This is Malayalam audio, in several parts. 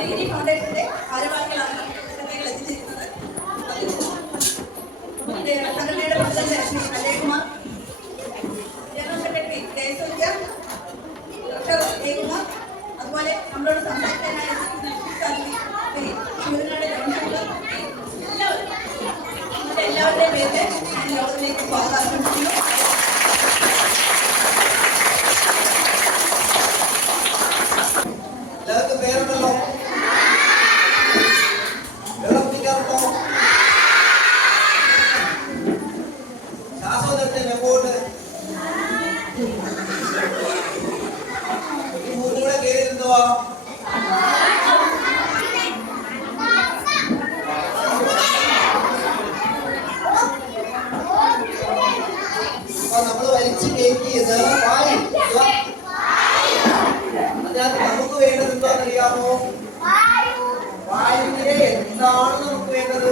ഡിഗ്രി ഫൗണ്ടേഷന്റെ ഭാരവാഹികളാണ് സംഘടനകൾ എത്തിച്ചിരിക്കുന്നത്. സംഘടനയുടെ president Shri Ajayakumar general secretary Jayasurya doctor Jayakumar അതുപോലെ നമ്മളോട് സംസാരിക്കാനായി ശ്രീ ശിവനാട് എല്ലാവരുടെയും പേരിൽ ഞാൻ യോഗത്തിലേക്ക് സ്വാഗതം ആശംസിക്കുന്നു വായുവിനെ എന്താണ് നമുക്ക് വേണ്ടത്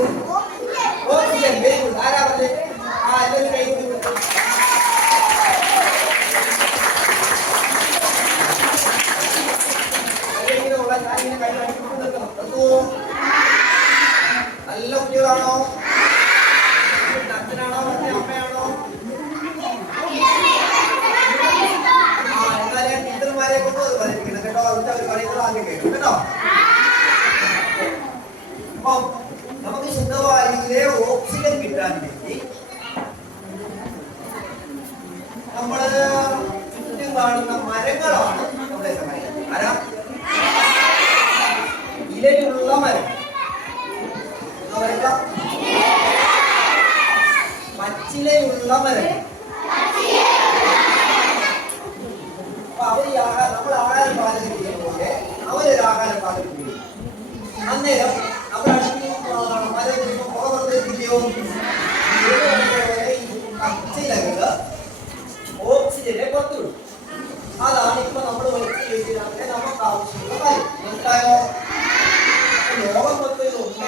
ഓക്സിജൻ വെരി ഗുഡ്. ആരാ പറഞ്ഞത് ആ എല്ലാവരും കൈ നല്ല കുട്ടികളാണോ? ഇലയുള്ള മരം എന്താ പറയുക പച്ചിലയുള്ള മരം അപ്പൊ അവർ ഈ ആഹാരം നമ്മൾ ആഹാരം പാചകം പോലെ അവരൊരു ആഹാരം പാചകം ചെയ്യും. അന്നേരം നമ്മൾ അടുപ്പിൽ മരം ചെയ്യുമ്പോൾ പുറ ഓക്സിജനെ പുറത്തുവിടും. അതാണ് ഇപ്പൊ നമ്മൾ വലിച്ചു കയറ്റിയതിനകത്തെ നമുക്ക് ആവശ്യമുള്ള കാര്യം. മനസ്സിലായോ?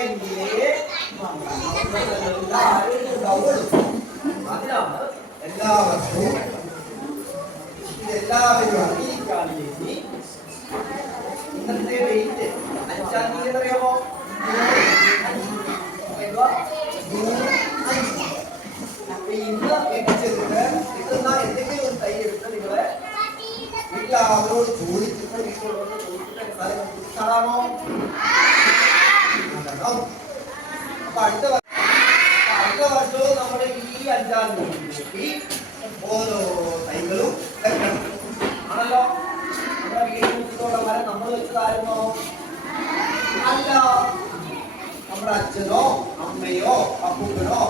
ഇതുണ്ടെങ്കിലേ നല്ല ഉണ്ടാവുള്ളൂ അതിനാണ് എല്ലാ വർഷവും ഇതെല്ലാവരും അറിയിക്കാൻ വേണ്ടി ഇന്നത്തെ വെയിറ്റ് അഞ്ചാം തീയതി തരണം. അപ്പൊ അടുത്ത അടുത്ത വർഷവും നമ്മുടെ ഈ അഞ്ചാം തീയതി ഓരോ തൈകളും വെക്കണം. ആണല്ലോ? നമ്മുടെ ചുറ്റുമുള്ള മരം നമ്മൾ വെച്ചതായിരുന്നോ അല്ല. നമ്മുടെ അച്ഛനോ അമ്മയോ അപ്പൂപ്പനോ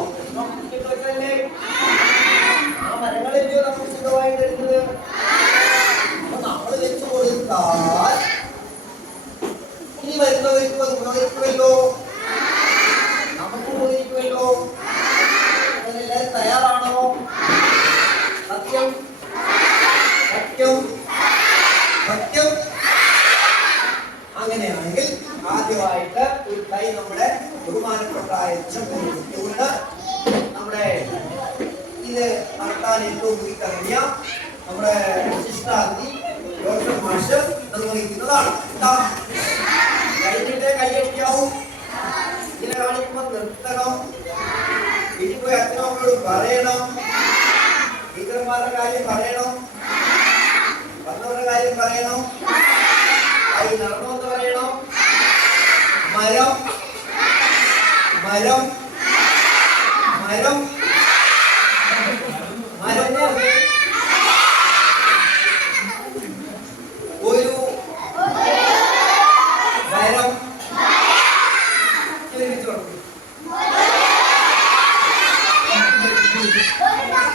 ആദ്യമായിട്ട് ഒരു കൈ നമ്മുടെ ബഹുമാനപ്പെട്ട എച്ചം കൊണ്ട് നമ്മുടെ ഇത് നടത്താൻ ഏറ്റവും മുന്നിട്ടിറങ്ങിയ നമ്മുടെ വിശിഷ്ടാന്തി ഡോക്ടർ മാഷ് നിർവഹിക്കുന്നതാണ്? കഴിഞ്ഞിട്ട് കൈയടിക്കാവും മരം മരം മരം ഒരു മരം ഒരുമിച്ച് പറഞ്ഞു.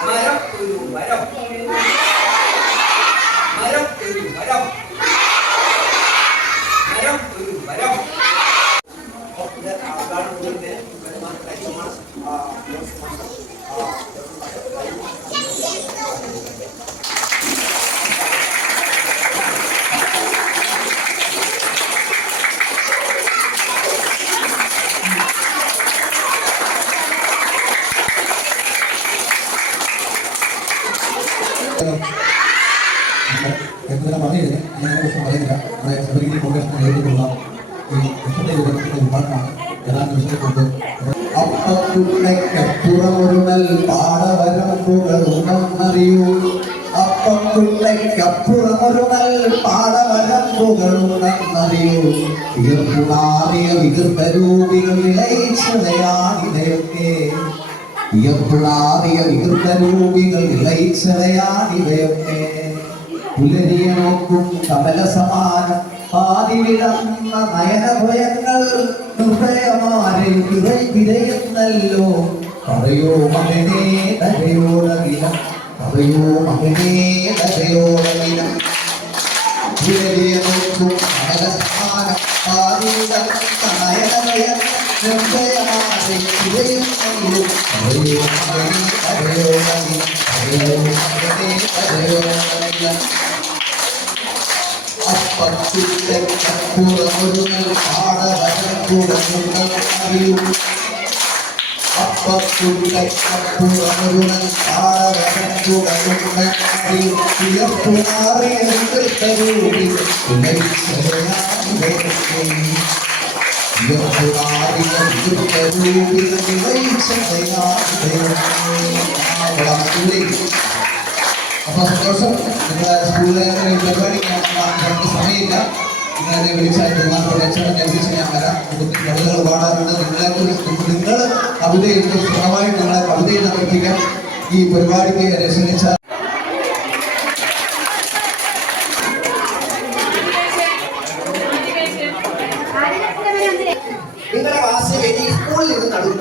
മരം ഒരു മരം മരം ഒരു മരം മരം ഒരു മരം അപ്പോൾ ഇത് ഭാഗമാണ് ഏതാണ്ട് വിഷയത്തിന്റെ അപ്പക്കുള്ളയ്ക്കപ്പുറമൊരുമൽ പാടവരമ്പുകളുണ്ടെന്നറിയൂ അപ്പക്കുള്ളയ്ക്കപ്പുറമൊരുമൽ പാടവരമ്പുകളുണ്ടെന്നറിയൂ വിയർപ്പുണാറിയ വികൃതരൂപികൾ വിളയിച്ചതയാണിവയൊക്കെ വിയർപ്പുണാറിയ വികൃതരൂപികൾ വിളയിച്ചതയാണിവയൊക്കെ പുലരിയ നോക്കും കമല സമാനം പാതിവിടന്ന നയനഭയങ്ങൾ. ഹൃദയമാരെ വിറൈ വിരയുന്നല്ലോ പറയോ മകനേ തരയോളകിലം പറയോ മകനേ നയനഭയങ്ങൾ ഹൃദയമാരെ വിരയുന്നല്ലോ പറയോ മകനേ തരയോളകിലം പറയോ മകനേ തരയോളകിലം അപ്പത്തുറ്റപ്പുറമൊരുങ്ങൽ പാടവരപ്പുറമുകൾ അറിയൂ അപ്പത്തുറ്റപ്പുറമൊരുങ്ങൽ പാടവരപ്പുറമുകൾ അറിയൂ ഉയർത്തുമാറിയ തരൂരി അപ്പൊ സന്തോഷം നിങ്ങളെ സ്കൂളിലെ പരിപാടി നമുക്ക് സമയമില്ല. നിങ്ങളെ വിളിച്ചാൽ അച്ഛനെ വിളിച്ച് ഞാൻ വരാം. കുടുംബത്തിൽ കവിതകൾ പാടാറുണ്ട്. നിങ്ങളെ കുറിച്ച് നിങ്ങൾ ഈ പരിപാടിക്ക് ക്ഷണിച്ച നിങ്ങളുടെ ക്ലാസ്സിൽ സ്കൂളിൽ നിന്ന് നടും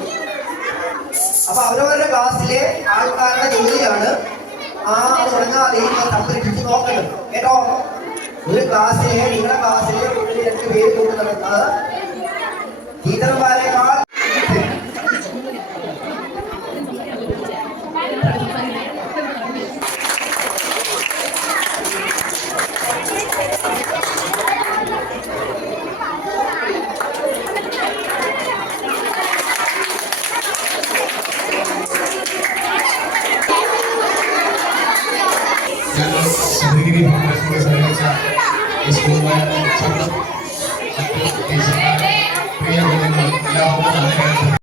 അപ്പൊ അവരവരുടെ ക്ലാസ്സിലെ ആൾക്കാരുടെ ജോലിയാണ് ആ തുടങ്ങാതെ സംരക്ഷിച്ച് നോക്കണം കേട്ടോ? ഒരു ക്ലാസ്സിലെ നിങ്ങളുടെ ക്ലാസ്സിലെ രണ്ട് പേര് കൊണ്ട് നടക്കുന്നത് ടീച്ചർമാരെക്കാൾ esa derecha es como el chapa. Es. Ya vamos.